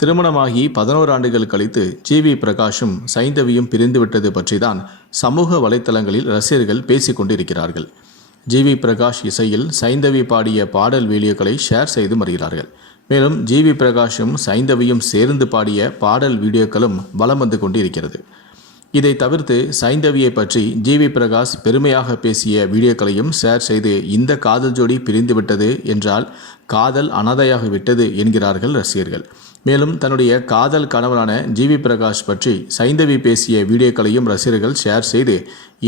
திருமணமாகி 11 ஆண்டுகள் கழித்து ஜிவி பிரகாஷும் சைந்தவியும் பிரிந்துவிட்டது பற்றிதான் சமூக வலைத்தளங்களில் ரசிகர்கள் பேசிக் கொண்டிருக்கிறார்கள். ஜிவி பிரகாஷ் இசையில் சைந்தவி பாடிய பாடல் வீடியோக்களை ஷேர் செய்து வருகிறார்கள். மேலும் ஜிவி பிரகாஷும் சைந்தவியும் சேர்ந்து பாடிய பாடல் வீடியோக்களும் வலம் வந்து கொண்டிருக்கிறது. இதை தவிர்த்து சைந்தவியை பற்றி ஜிவி பிரகாஷ் பெருமையாக பேசிய வீடியோக்களையும் ஷேர் செய்து இந்த காதல் ஜோடி பிரிந்துவிட்டது என்றால் காதல் அனாதையாகிவிட்டது என்கிறார்கள் ரசிகர்கள். மேலும் தன்னுடைய காதல் கணவனான ஜிவி பிரகாஷ் பற்றி சைந்தவி பேசிய வீடியோக்களையும் ரசிகர்கள் ஷேர் செய்து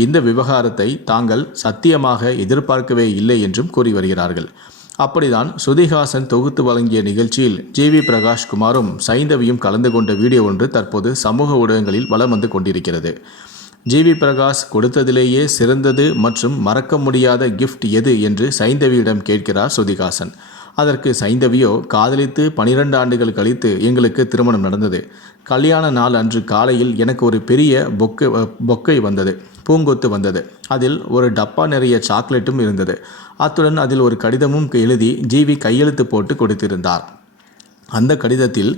இந்த விவகாரத்தை தாங்கள் சத்தியமாக எதிர்பார்க்கவே இல்லை என்றும் கூறி வருகிறார்கள். அப்படிதான் ஸ்ருதிஹாசன் தொகுத்து வழங்கிய நிகழ்ச்சியில் ஜிவி பிரகாஷ் குமாரும் சைந்தவியும் கலந்து கொண்ட வீடியோ ஒன்று தற்போது சமூக ஊடகங்களில் வலம் வந்து கொண்டிருக்கிறது. ஜிவி பிரகாஷ் கொடுத்ததிலேயே சிறந்தது மற்றும் மறக்க முடியாத கிஃப்ட் எது என்று சைந்தவியிடம் கேட்கிறார் ஸ்ருதிஹாசன். அதற்கு சைந்தவியோ, காதலித்து 12 ஆண்டுகள் கழித்து எங்களுக்கு திருமணம் நடந்தது. கல்யாண நாள் அன்று காலையில் எனக்கு ஒரு பெரிய பொக்கை வந்தது, பூங்கொத்து வந்தது. அதில் ஒரு டப்பா நிறைய சாக்லேட்டும் இருந்தது. அத்துடன் அதில் ஒரு கடிதமும் எழுதி ஜிவி கையெழுத்து போட்டு கொடுத்திருந்தார். அந்த கடிதத்தில்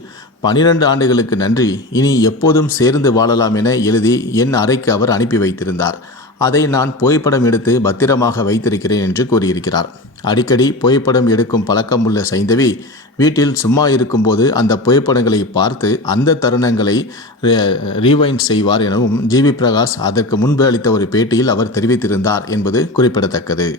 12 ஆண்டுகளுக்கு நன்றி, இனி எப்போதும் சேர்ந்து வாழலாம் என எழுதி என் அறைக்கு அவர் அனுப்பி வைத்திருந்தார். அதை நான் புகைப்படம் எடுத்து பத்திரமாக வைத்திருக்கிறேன் என்று கூறியிருக்கிறார். அடிக்கடி புகைப்படம் எடுக்கும் பழக்கம் உள்ள சைந்தவி வீட்டில் சும்மா இருக்கும்போது அந்த புகைப்படங்களை பார்த்து அந்த தருணங்களை ரீவைண்ட் செய்வார் எனவும் ஜிவி பிரகாஷ் அதற்கு முன்பு அளித்த ஒரு பேட்டியில் அவர் தெரிவித்திருந்தார் என்பது குறிப்பிடத்தக்கது.